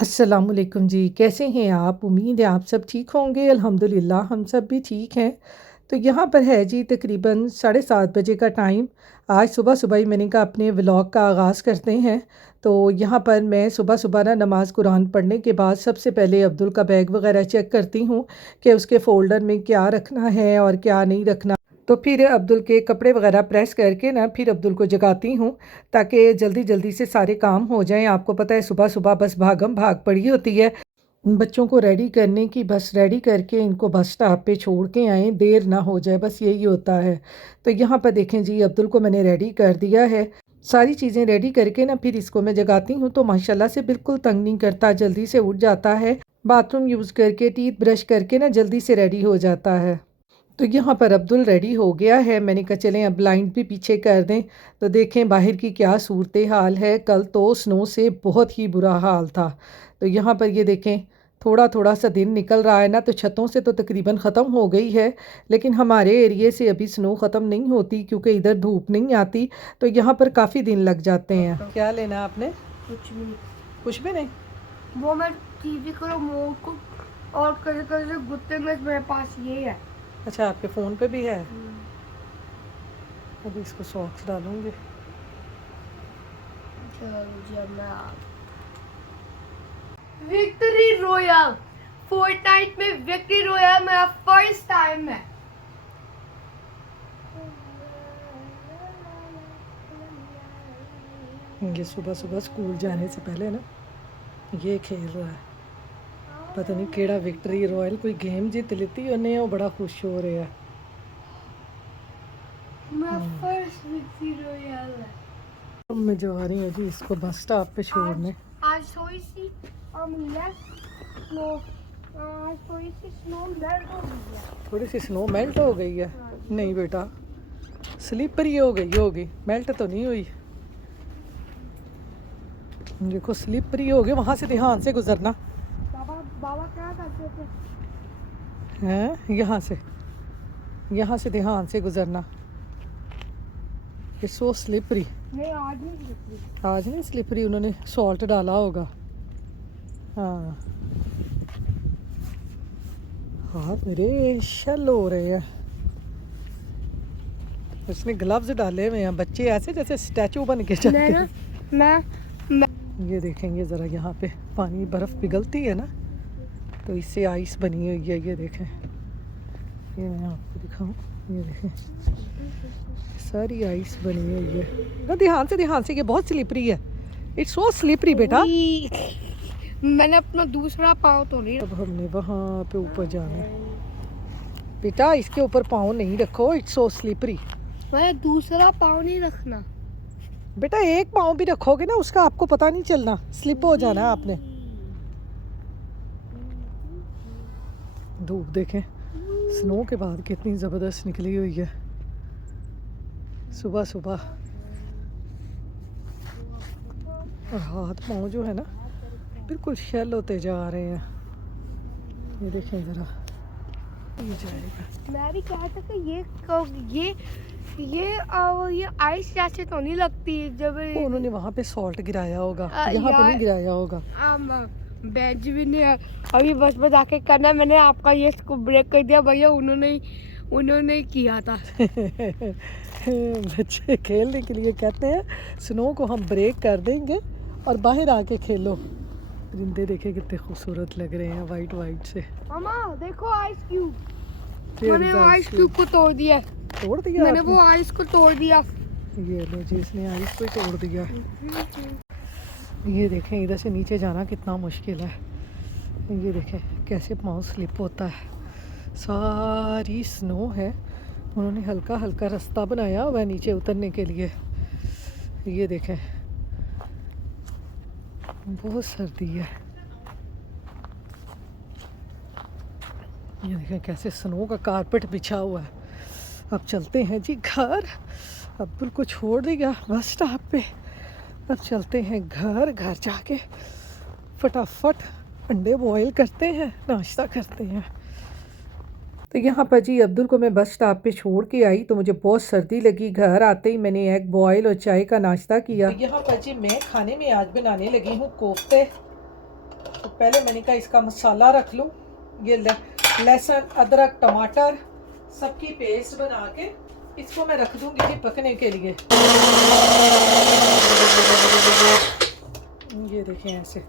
अस्सलामुअलैकुम जी, कैसे हैं आप? उम्मीद है आप सब ठीक होंगे। अल्हम्दुलिल्लाह हम सब भी ठीक हैं। तो यहाँ पर है जी तकरीबन 7:30 बजे का टाइम। आज सुबह-सुबह ही मैंने कहा अपने व्लॉग का आगाज़ करते हैं। तो यहाँ पर मैं सुबह-सुबह ना नमाज़ कुरान पढ़ने के बाद सबसे पहले अब्दुल का बैग वग़ैरह चेक करती हूँ कि उसके फ़ोल्डर में क्या रखना है और क्या नहीं रखना। तो फिर अब्दुल के कपड़े वग़ैरह प्रेस करके ना फिर अब्दुल को जगाती हूँ ताकि जल्दी-जल्दी से सारे काम हो जाएँ। आपको पता है सुबह-सुबह बस भागम-भाग पड़ी होती है। बच्चों को रेडी करने की, बस रेडी करके इनको बस स्टॉप पे छोड़ के आएँ, देर ना हो जाए, बस यही होता है। तो यहाँ पर देखें जी अब्दुल को मैंने रेडी कर दिया है। सारी चीज़ें रेडी करके ना फिर इसको मैं जगाती हूँ तो माशाल्लाह से बिल्कुल तंग नहीं करता, जल्दी से उठ जाता है। बाथरूम यूज़ करके, टीथ ब्रश करके ना जल्दी से रेडी हो जाता है। तो यहाँ पर अब्दुल रेडी हो गया है। मैंने कहा चलें अब ब्लाइंड भी पीछे कर दें। तो देखें बाहर की क्या सूरत हाल है। कल तो स्नो से बहुत ही बुरा हाल था। तो यहाँ पर ये देखें थोड़ा थोड़ा सा दिन निकल रहा है ना, तो छतों से तो तकरीबन ख़त्म हो गई है, लेकिन हमारे एरिए से अभी स्नो ख़त्म नहीं होती क्योंकि इधर धूप नहीं आती। तो यहाँ पर काफ़ी दिन लग जाते हैं। क्या लेना आपने? कुछ भी कुछ भी नहीं। वो मैं टीवी को रिमोट को और कभी कभी गुत्ते में मेरे पास ये है। अच्छा, आपके फ़ोन पे भी है? अभी इसको सॉक्स डालूंगी। विक्ट्री रॉयल फोर्टनाइट में विक्ट्री रॉयल मेरा फर्स्ट टाइम है। ये सुबह सुबह स्कूल जाने से पहले ना ये खेल रहा है। पता नहीं केड़ा विक्ट्री रॉयल कोई गेम जीत लेती उन्हें, वो बड़ा खुश हो रहा है। मेरा फर्स्ट विक्ट्री रॉयल है। अब मैं जा रही हूँ जी इसको बस स्टॉप पे छोड़ने। आज थोड़ी सी स्नो आज थोड़ी सी स्नो मेल्ट हो गई है। थोड़ी सी स्नो मेल्ट हो गई है? नहीं बेटा, स्लिपरी हो गई होगी, मेल्ट तो नहीं हुई। देखो स्लिपरी हो गई, वहाँ से ध्यान से गुजरना। बाबा क्या करते थे? हैं यहाँ से ध्यान से गुजरना। It's so slippery. नहीं आज नहीं स्लिपरी। आज नहीं स्लिपरी, उन्होंने सॉल्ट डाला होगा। हाँ, हाथ मेरे शल हो रहे हैं। उसने ग्लव्स डाले हुए हैं। बच्चे ऐसे जैसे स्टैचू बन के चलते हैं। मैं ये देखेंगे ज़रा, यहाँ पे पानी बर्फ़ पिघलती है ना, तो इससे आइस बनी हुई है। ये देखें, ये मैं आपको दिखाऊं। ये देखें सारी आइस बनी हुई है ना। ध्यान से, ये बहुत स्लिपरी है। इट्स सो स्लिपरी बेटा। मैंने अपना दूसरा पाँव तो नहीं। अब हमने वहाँ पे ऊपर जाना है बेटा, इसके ऊपर पाँव नहीं रखो। It's so slippery. मैंने दूसरा पाँव नहीं रखना बेटा, एक पाँव भी रखोगे ना उसका आपको पता नहीं चलना, स्लिप हो जाना है आपने। धूप देखें स्नो के बाद कितनी ज़बरदस्त निकली हुई है सुबह सुबह। और हाथ पाँव जो है ना बिल्कुल शेल होते जा रहे हैं। ये देखें ज़रा, ये जाएगा। मैं भी कहा था कि ये आइस जैसे तो नहीं लगती जब उन्होंने वहाँ पे सॉल्ट गिराया होगा, यहाँ पे यार, नहीं गिराया होगा। बेंच भी नहीं है। अभी बस में जाके करना। मैंने आपका ये इसको ब्रेक कर दिया भैया, उन्होंने ही किया था। बच्चे खेलने के लिए कहते हैं स्नो को हम ब्रेक कर देंगे और बाहर आके खेलो। परिंदे देखे कितने खूबसूरत लग रहे हैं, वाइट वाइट से। मामा देखो आइस क्यूब। मैंने आइस क्यूब को तोड़ दिया। तोड़ दिया मैंने आपने? वो आइस को तोड़ दिया। ये लो जी, इसने आइस को ही तोड़ दिया। ये देखें इधर से नीचे जाना कितना मुश्किल है। ये देखें कैसे पाँव स्लिप होता है। सारी स्नो है, उन्होंने हल्का हल्का रास्ता बनाया हुआ है नीचे उतरने के लिए। ये देखें बहुत सर्दी है। ये देखें कैसे स्नो का कारपेट बिछा हुआ है। अब चलते हैं जी घर। अब्दुल को छोड़ दिया बस स्टॉप पे। अब चलते हैं घर जाके फटाफट अंडे बॉईल करते हैं, नाश्ता करते हैं। तो यहाँ पर जी अब्दुल को मैं बस स्टॉप पे छोड़ के आई तो मुझे बहुत सर्दी लगी। घर आते ही मैंने एग बॉयल और चाय का नाश्ता किया। तो यहाँ पर जी मैं खाने में आज बनाने लगी हूँ कोफ्ते। पहले मैंने कहा इसका मसाला रख लूँ। ये लहसुन अदरक टमाटर सबकी पेस्ट बना के इसको मैं रख दूँगी जी पकने के लिए। ये देखें ऐसे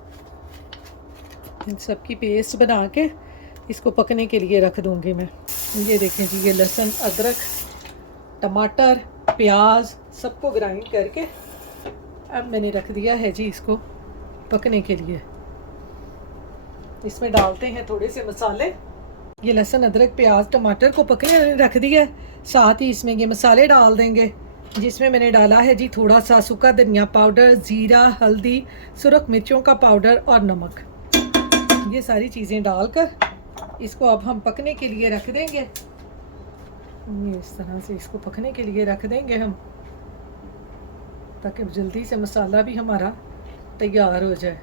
इन सबकी पेस्ट बना के इसको पकने के लिए रख दूँगी मैं। ये देखें जी ये लहसुन अदरक टमाटर प्याज सबको ग्राइंड करके अब मैंने रख दिया है जी इसको पकने के लिए। इसमें डालते हैं थोड़े से मसाले। ये लहसुन अदरक प्याज टमाटर को पकने रख दिया, साथ ही इसमें ये मसाले डाल देंगे जिसमें मैंने डाला है जी थोड़ा सा सूखा धनिया पाउडर, ज़ीरा, हल्दी, सुरख मिर्चों का पाउडर और नमक। ये सारी चीज़ें डालकर इसको अब हम पकने के लिए रख देंगे। ये इस तरह से इसको पकने के लिए रख देंगे हम, ताकि जल्दी से मसाला भी हमारा तैयार हो जाए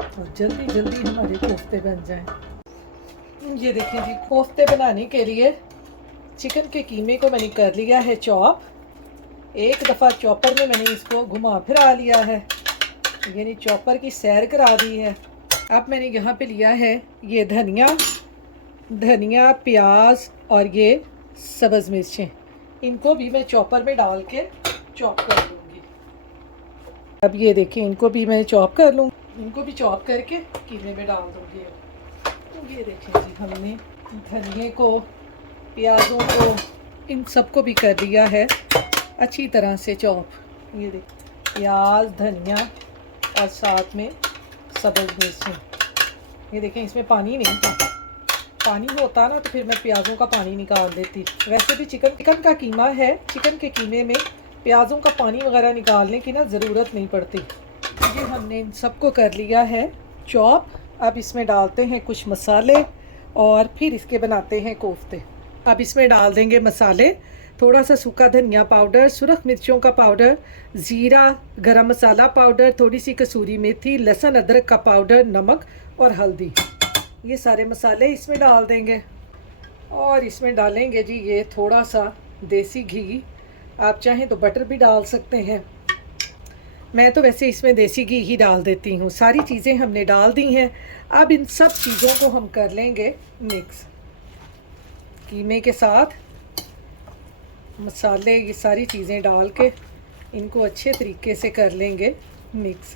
और जल्दी जल्दी हमारे कोफ्ते बन जाएं। ये देखिए जी कोफ्ते बनाने के लिए चिकन के कीमे को मैंने कर लिया है चॉप। एक दफ़ा चॉपर में मैंने इसको घुमा फिरा लिया है, यानी चॉपर की सैर करा दी है। अब मैंने यहाँ पे लिया है ये धनिया प्याज और ये सब्ज़ मिर्चें, इनको भी मैं चॉपर में डाल के चॉप कर लूँगी। अब ये देखिए इनको भी मैं चॉप कर लूँ, इनको भी चॉप करके कीमे में डाल दूँगी। तो ये देखें जी हमने धनिए को प्याज़ों को इन सबको भी कर दिया है अच्छी तरह से चॉप। ये देखिए प्याज धनिया और साथ में सब्ज़ मिर्चें। ये देखें इसमें पानी नहीं था, पानी होता ना तो फिर मैं प्याज़ों का पानी निकाल देती। वैसे भी चिकन का कीमा है, चिकन के कीमे में प्याज़ों का पानी वगैरह निकालने की ना ज़रूरत नहीं पड़ती। ये हमने इन सबको कर लिया है चॉप। अब इसमें डालते हैं कुछ मसाले और फिर इसके बनाते हैं कोफ्ते। अब इसमें डाल देंगे मसाले, थोड़ा सा सूखा धनिया पाउडर, सुरख मिर्चों का पाउडर, ज़ीरा, गरम मसाला पाउडर, थोड़ी सी कसूरी मेथी, लहसुन अदरक का पाउडर, नमक और हल्दी। ये सारे मसाले इसमें डाल देंगे और इसमें डालेंगे जी ये थोड़ा सा देसी घी। आप चाहें तो बटर भी डाल सकते हैं, मैं तो वैसे इसमें देसी घी ही डाल देती हूँ। सारी चीज़ें हमने डाल दी हैं। अब इन सब चीज़ों को हम कर लेंगे मिक्स, कीमे के साथ मसाले ये सारी चीज़ें डाल के इनको अच्छे तरीके से कर लेंगे मिक्स।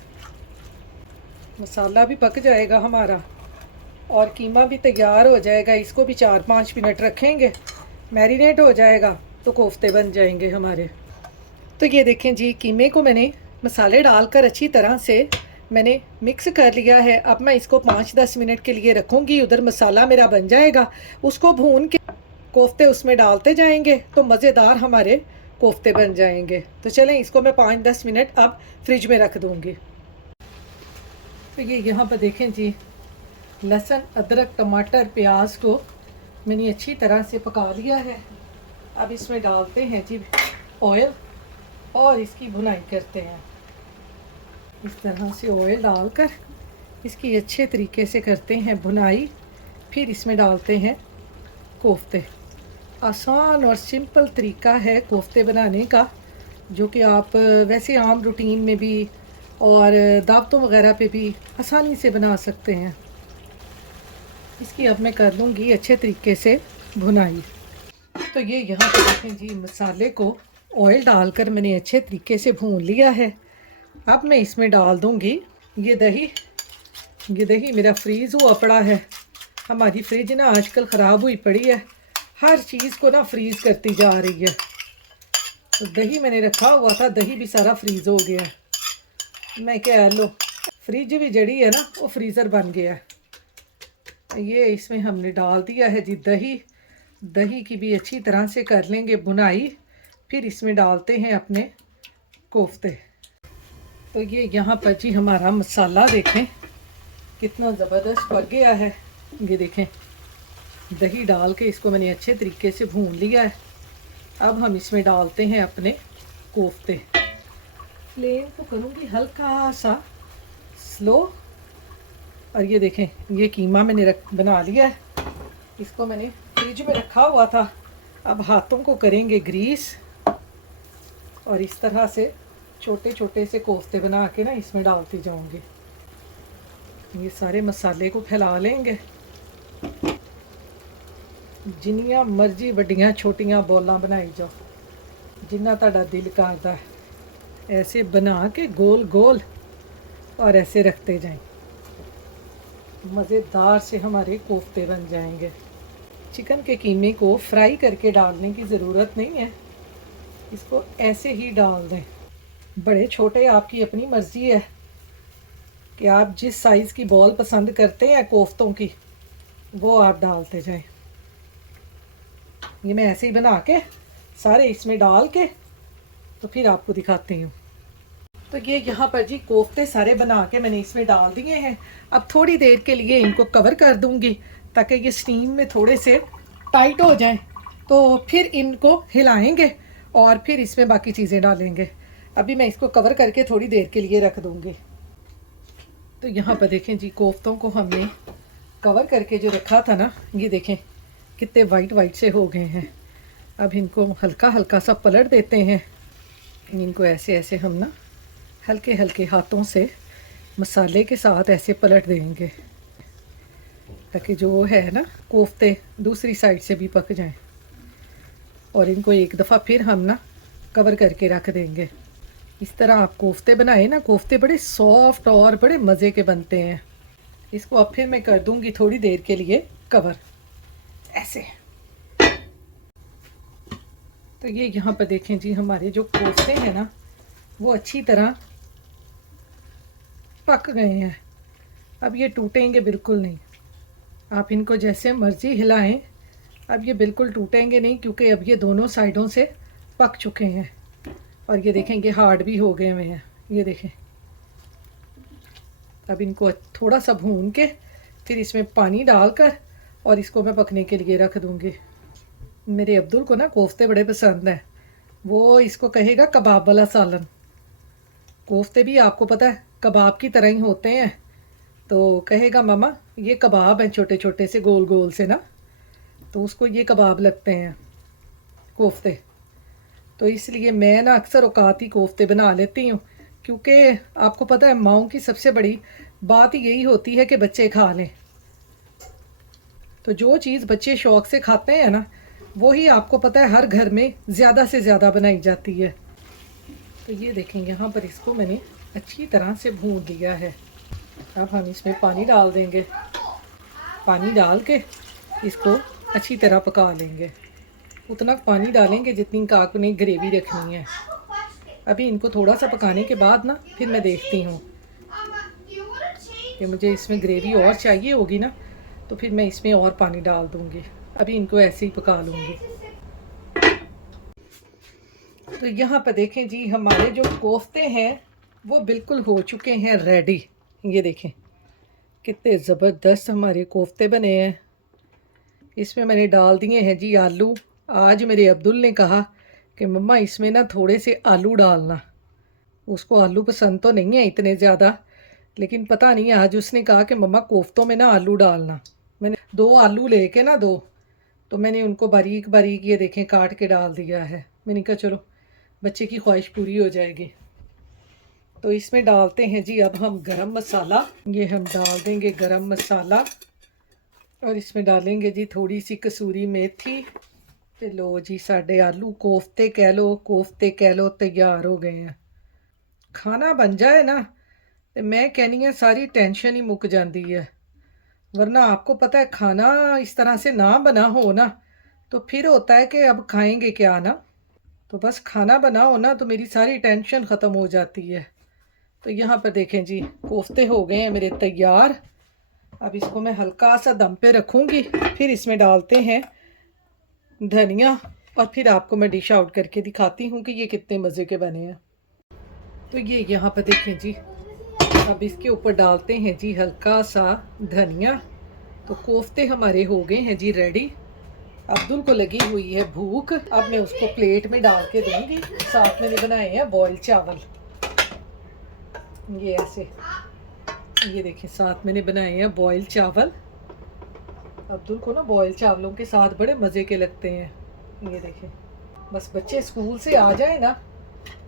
मसाला भी पक जाएगा हमारा और कीमा भी तैयार हो जाएगा। इसको भी 4-5 मिनट रखेंगे, मैरिनेट हो जाएगा तो कोफ्ते बन जाएंगे हमारे। तो ये देखें जी कीमे को मैंने मसाले डालकर अच्छी तरह से मैंने मिक्स कर लिया है। अब मैं इसको 5-10 मिनट के लिए रखूँगी, उधर मसाला मेरा बन जाएगा। उसको भून के कोफ्ते उसमें डालते जाएंगे तो मज़ेदार हमारे कोफ्ते बन जाएंगे। तो चलें इसको मैं 5-10 मिनट अब फ्रिज में रख दूँगी। तो ये यहाँ पर देखें जी लहसुन अदरक टमाटर प्याज को मैंने अच्छी तरह से पका लिया है। अब इसमें डालते हैं जी ऑयल और इसकी भुनाई करते हैं। इस तरह से ऑयल डालकर इसकी अच्छे तरीके से करते हैं भुनाई। फिर इसमें डालते हैं कोफ्ते। आसान और सिंपल तरीका है कोफ्ते बनाने का, जो कि आप वैसे आम रूटीन में भी और दावतों वगैरह पे भी आसानी से बना सकते हैं। इसकी अब मैं कर लूँगी अच्छे तरीके से भुनाई। तो ये यहाँ पे देखें जी मसाले को ऑयल डालकर मैंने अच्छे तरीके से भून लिया है। अब मैं इसमें डाल दूँगी ये दही। ये दही मेरा फ्रीज़ हुआ पड़ा है। हमारी फ्रिज ना आजकल ख़राब हुई पड़ी है, हर चीज़ को ना फ्रीज़ करती जा रही है। तो दही मैंने रखा हुआ था, दही भी सारा फ्रीज़ हो गया है। मैं क्या लो फ्रिज भी जड़ी है ना वो फ्रीज़र बन गया है। ये इसमें हमने डाल दिया है जी दही। दही की भी अच्छी तरह से कर लेंगे बुनाई। फिर इसमें डालते हैं अपने कोफ्ते। तो ये यहाँ पर जी हमारा मसाला देखें कितना ज़बरदस्त पक गया है। ये देखें दही डाल के इसको मैंने अच्छे तरीके से भून लिया है। अब हम इसमें डालते हैं अपने कोफ्ते। फ्लेम को करूँगी हल्का सा स्लो। और ये देखें ये कीमा मैंने बना लिया है। इसको मैंने फ्रिज में रखा हुआ था। अब हाथों को करेंगे ग्रीस और इस तरह से छोटे छोटे से कोफ्ते बना के ना इसमें डालती जाऊंगी। ये सारे मसाले को फैला लेंगे। जिन्नियां मर्जी वड्डियां छोटियां बॉलां बनाई जाओ, जिन्ना तुहाडा दिल करदा है ऐसे बना के गोल गोल और ऐसे रखते जाएं। मज़ेदार से हमारे कोफ्ते बन जाएंगे। चिकन के कीमे को फ्राई करके डालने की ज़रूरत नहीं है, इसको ऐसे ही डाल दें। बड़े छोटे आपकी अपनी मर्ज़ी है कि आप जिस साइज़ की बॉल पसंद करते हैं कोफ्तों की, वो आप डालते जाएं। ये मैं ऐसे ही बना के सारे इसमें डाल के तो फिर आपको दिखाती हूँ। तो ये यहाँ पर जी कोफ्ते सारे बना के मैंने इसमें डाल दिए हैं। अब थोड़ी देर के लिए इनको कवर कर दूँगी ताकि ये स्टीम में थोड़े से टाइट हो जाएं, तो फिर इनको हिलाएंगे और फिर इसमें बाकी चीज़ें डालेंगे। अभी मैं इसको कवर करके थोड़ी देर के लिए रख दूँगी। तो यहाँ पर देखें जी, कोफ्तों को हमने कवर करके जो रखा था ना, ये देखें कितने वाइट वाइट से हो गए हैं। अब इनको हल्का हल्का सा पलट देते हैं। इनको ऐसे ऐसे हम ना हल्के हल्के हाथों से मसाले के साथ ऐसे पलट देंगे ताकि जो है ना कोफ्ते दूसरी साइड से भी पक जाएं। और इनको एक दफ़ा फिर हम ना कवर करके रख देंगे। इस तरह आप कोफ्ते बनाए ना, कोफ्ते बड़े सॉफ्ट और बड़े मज़े के बनते हैं। इसको अब फिर मैं कर दूंगी थोड़ी देर के लिए कवर ऐसे। तो ये यहाँ पर देखें जी, हमारे जो कोफ्ते हैं ना वो अच्छी तरह पक गए हैं। अब ये टूटेंगे बिल्कुल नहीं। आप इनको जैसे मर्ज़ी हिलाएं, अब ये बिल्कुल टूटेंगे नहीं क्योंकि अब ये दोनों साइडों से पक चुके हैं। और ये देखें ये हार्ड भी हो गए हुए हैं, ये देखें। अब इनको थोड़ा सा भून के फिर इसमें पानी डालकर और इसको मैं पकने के लिए रख दूँगी। मेरे अब्दुल को ना कोफ्ते बड़े पसंद हैं, वो इसको कहेगा कबाब वाला सालन। कोफ्ते भी आपको पता है कबाब की तरह ही होते हैं, तो कहेगा मम्मा ये कबाब हैं छोटे छोटे से गोल गोल से ना, तो उसको ये कबाब लगते हैं कोफ्ते। तो इसलिए मैं ना अक्सर औकात ही कोफ्ते बना लेती हूँ, क्योंकि आपको पता है माँओं की सबसे बड़ी बात यही होती है कि बच्चे खा लें। तो जो चीज़ बच्चे शौक़ से खाते हैं ना, वही आपको पता है हर घर में ज़्यादा से ज़्यादा बनाई जाती है। तो ये देखें यहाँ पर इसको मैंने अच्छी तरह से भून लिया है। अब हम इसमें पानी डाल देंगे। पानी डाल के इसको अच्छी तरह पका लेंगे। उतना पानी डालेंगे जितनी का आपने ग्रेवी रखनी है। अभी इनको थोड़ा सा पकाने के बाद ना फिर मैं देखती हूँ कि मुझे इसमें ग्रेवी और चाहिए होगी ना, तो फिर मैं इसमें और पानी डाल दूँगी। अभी इनको ऐसे ही पका लूँगी। तो यहाँ पर देखें जी, हमारे जो कोफ्ते हैं वो बिल्कुल हो चुके हैं रेडी। ये देखें कितने ज़बरदस्त हमारे कोफ्ते बने हैं। इसमें मैंने डाल दिए हैं जी आलू। आज मेरे अब्दुल ने कहा कि मम्मा इसमें ना थोड़े से आलू डालना। उसको आलू पसंद तो नहीं है इतने ज़्यादा, लेकिन पता नहीं आज उसने कहा कि मम्मा कोफ्तों में ना आलू डालना। मैंने 2 आलू लेके ना 2, तो मैंने उनको बारीक बारीक ये देखें काट के डाल दिया है। मैंने कहा चलो बच्चे की ख्वाहिश पूरी हो जाएगी। तो इसमें डालते हैं जी अब हम गरम मसाला। ये हम डाल देंगे गरम मसाला और इसमें डालेंगे जी थोड़ी सी कसूरी मेथी। तो लो जी, साढ़े आलू कोफ्ते कह लो तैयार हो गए हैं। खाना बन जाए ना तो मैं कहनी है सारी टेंशन ही मुक जाती है। वरना आपको पता है खाना इस तरह से ना बना हो ना तो फिर होता है कि अब खाएंगे क्या ना। तो बस खाना बनाओ ना तो मेरी सारी टेंशन ख़त्म हो जाती है। तो यहाँ पर देखें जी, कोफ्ते हो गए हैं मेरे तैयार। अब इसको मैं हल्का सा दम पे रखूँगी, फिर इसमें डालते हैं धनिया और फिर आपको मैं डिश आउट करके दिखाती हूँ कि ये कितने मज़े के बने हैं। तो ये यहाँ पर देखें जी, अब इसके ऊपर डालते हैं जी हल्का सा धनिया। तो कोफ्ते हमारे हो गए हैं जी रेडी। अब्दुल को लगी हुई है भूख, अब मैं उसको प्लेट में डाल के दूंगी। साथ मैंने बनाए हैं बॉयल चावल, ये ऐसे, ये देखिए साथ मैंने बनाए हैं बॉयल चावल। अब्दुल को ना बॉयल चावलों के साथ बड़े मज़े के लगते हैं। ये देखें, बस बच्चे स्कूल से आ जाए ना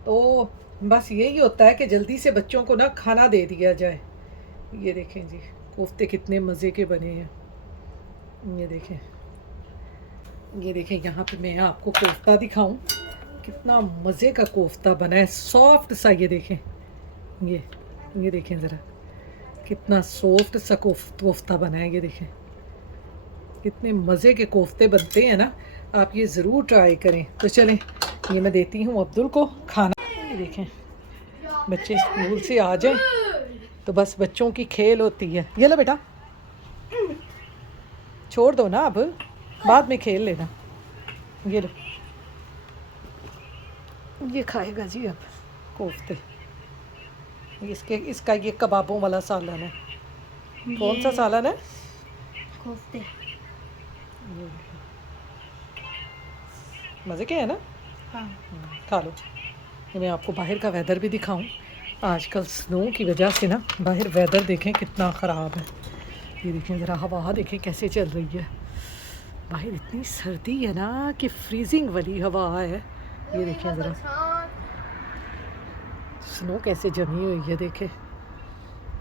तो बस यही होता है कि जल्दी से बच्चों को ना खाना दे दिया जाए। ये देखें जी, कोफ्ते कितने मज़े के बने हैं। ये देखें, ये देखें, यहाँ पे मैं आपको कोफ्ता दिखाऊं, कितना मज़े का कोफ्ता बना है, सॉफ्ट सा। ये देखें, ये देखें ज़रा, कितना सॉफ्ट सा कोफ्ता बना है। ये देखें, कितने मज़े के कोफ्ते बनते हैं ना, आप ये ज़रूर ट्राई करें। तो चलें, ये मैं देती हूँ अब्दुल को खाना। ये देखें, बच्चे स्कूल से आ जाएं तो बस बच्चों की खेल होती है। ये लो बेटा, छोड़ दो ना, अब बाद में खेल लेना। ये लो, ये खाएगा जी अब कोफ्ते। इसका ये कबाबों वाला सालन है। कौन सा सालन है? कोफ्ते। मज़े के है ना? हाँ। खा लो। ये मैं आपको बाहर का वेदर भी दिखाऊं। आजकल स्नो की वजह से ना बाहर वेदर देखें कितना ख़राब है। ये देखें ज़रा, हवा देखें कैसे चल रही है। बाहर इतनी सर्दी है ना कि फ्रीजिंग वाली हवा है। ये देखें ज़रा, स्नो कैसे जमी हुई है। देखें,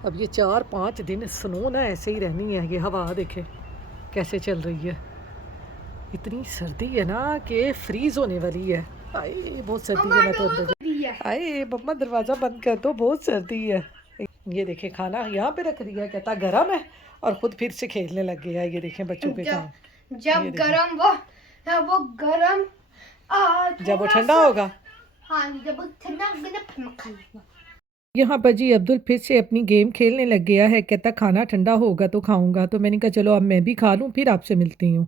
अब ये 4-5 दिन स्नो ना ऐसे ही रहनी है। ये हवा देखें कैसे चल रही है। इतनी सर्दी है ना कि फ्रीज़ होने वाली है। आए बहुत सर्दी है, मैं तो अंदर आए मम्मा दरवाज़ा बंद कर दो, बहुत सर्दी है। ये देखें, खाना यहाँ पे रख दिया, कहता गर्म है, और ख़ुद फिर से खेलने लग गया। ये देखें बच्चों के काम। जब गरम वो गरम जब वो ठंडा होगा, हाँ, जब वो ठंडा होगा ना फिर मैं खा लूँगा। यहाँ पर जी अब्दुल फिर से अपनी गेम खेलने लग गया है। कहता खाना ठंडा होगा तो खाऊंगा। तो मैंने कहा चलो अब मैं भी खा लूँ, फिर आपसे मिलती हूँ।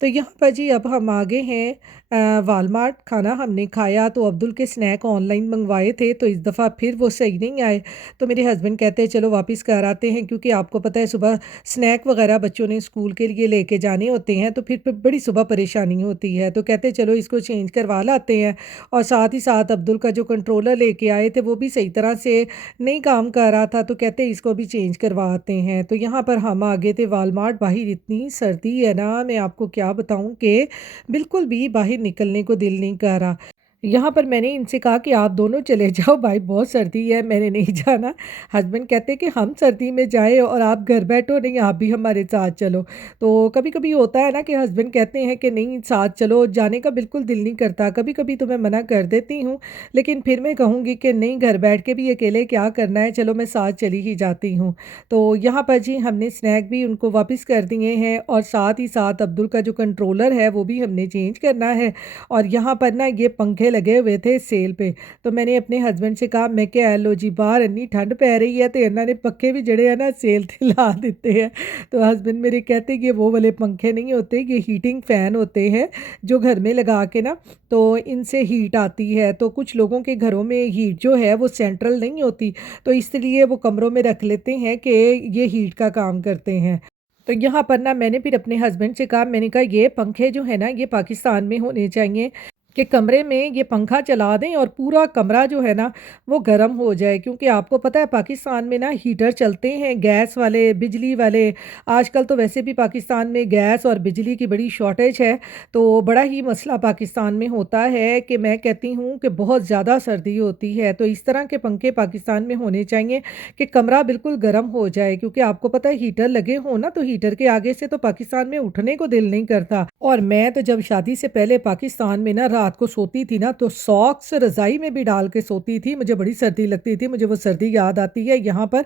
तो यहाँ पर जी अब हम आगे हैं वालमार्ट। खाना हमने खाया तो अब्दुल के स्नैक ऑनलाइन मंगवाए थे, तो इस दफ़ा फिर वो सही नहीं आए। तो मेरे हस्बैंड कहते हैं चलो वापस कर आते हैं, क्योंकि आपको पता है सुबह स्नैक वगैरह बच्चों ने स्कूल के लिए लेके जाने होते हैं, तो फिर बड़ी सुबह परेशानी होती है। तो कहते चलो इसको चेंज करवा लाते हैं। और साथ ही साथ अब्दुल का जो कंट्रोलर लेके आए थे वो भी सही तरह से नहीं काम कर रहा था, तो कहते इसको भी चेंज करवाते हैं। तो यहाँ पर हम आगे थे वालमार्ट। बाहर इतनी सर्दी है ना, मैं आपको क्या बताऊं कि बिल्कुल भी बाहर निकलने को दिल नहीं कर रहा। यहाँ पर मैंने इनसे कहा कि आप दोनों चले जाओ भाई, बहुत सर्दी है, मैंने नहीं जाना। हस्बैंड कहते कि हम सर्दी में जाए और आप घर बैठो, नहीं आप भी हमारे साथ चलो। तो कभी कभी होता है ना कि हस्बैंड कहते हैं कि नहीं साथ चलो, जाने का बिल्कुल दिल नहीं करता। कभी कभी तो मैं मना कर देती हूँ, लेकिन फिर मैं कहूँगी कि नहीं, घर बैठ के भी अकेले क्या करना है, चलो मैं साथ चली ही जाती हूँ। तो यहाँ पर जी हमने स्नैक भी उनको वापस कर दिए हैं, और साथ ही साथ अब्दुल का जो कंट्रोलर है वो भी हमने चेंज करना है। और यहाँ पर ना ये पंखे लगे हुए थे सेल पे, तो मैंने अपने हस्बैंड से कहा, मैं क्या लो जी बाहर इतनी ठंड पै रही है, तो इन्होंने पक्के भी जड़े हैं ना सेल ते ला देते हैं। तो हस्बैंड मेरे कहते कि वो वाले पंखे नहीं होते, ये हीटिंग फ़ैन होते हैं जो घर में लगा के ना, तो इनसे हीट आती है। तो कुछ लोगों के घरों में हीट जो है वो सेंट्रल नहीं होती, तो इसलिए वो कमरों में रख लेते हैं कि ये हीट का काम करते हैं। तो यहाँ पर ना मैंने फिर अपने हस्बैंड से कहा, मैंने कहा ये पंखे जो है ना ये पाकिस्तान में होने चाहिए कि कमरे में ये पंखा चला दें और पूरा कमरा जो है ना वो गर्म हो जाए, क्योंकि आपको पता है पाकिस्तान में ना हीटर चलते हैं गैस वाले, बिजली वाले। आजकल तो वैसे भी पाकिस्तान में गैस और बिजली की बड़ी शॉर्टेज है, तो बड़ा ही मसला पाकिस्तान में होता है कि मैं कहती हूँ कि बहुत ज़्यादा सर्दी होती है। तो इस तरह के पंखे पाकिस्तान में होने चाहिए कि कमरा बिल्कुल गर्म हो जाए, क्योंकि आपको पता है हीटर लगे हो ना, तो हीटर के आगे से तो पाकिस्तान में उठने को दिल नहीं करता। और मैं तो जब शादी से पहले पाकिस्तान में ना रात को सोती थी ना, तो सॉक्स रज़ाई में भी डाल के सोती थी। मुझे बड़ी सर्दी लगती थी, मुझे वो सर्दी याद आती है यहाँ पर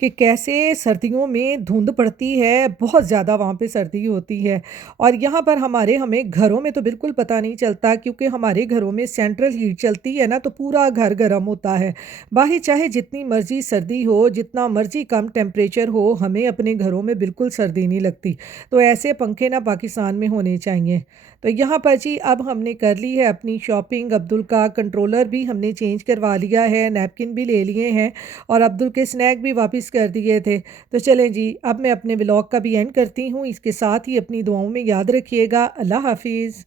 कि कैसे सर्दियों में धुंध पड़ती है, बहुत ज़्यादा वहाँ पे सर्दी होती है। और यहाँ पर हमें घरों में तो बिल्कुल पता नहीं चलता, क्योंकि हमारे घरों में सेंट्रल हीट चलती है ना, तो पूरा घर गर्म होता है। बाहर चाहे जितनी मर्ज़ी सर्दी हो, जितना मर्ज़ी कम टेम्परेचर हो, हमें अपने घरों में बिल्कुल सर्दी नहीं लगती। तो ऐसे पंखे ना पाकिस्तान में होने चाहिए। तो यहाँ पर जी अब हमने कर ली है अपनी शॉपिंग। अब्दुल का कंट्रोलर भी हमने चेंज करवा लिया है, नैपकिन भी ले लिए हैं, और अब्दुल के स्नैक भी वापस कर दिए थे। तो चलें जी, अब मैं अपने व्लॉग का भी एंड करती हूँ। इसके साथ ही अपनी दुआओं में याद रखिएगा। अल्लाह हाफिज़।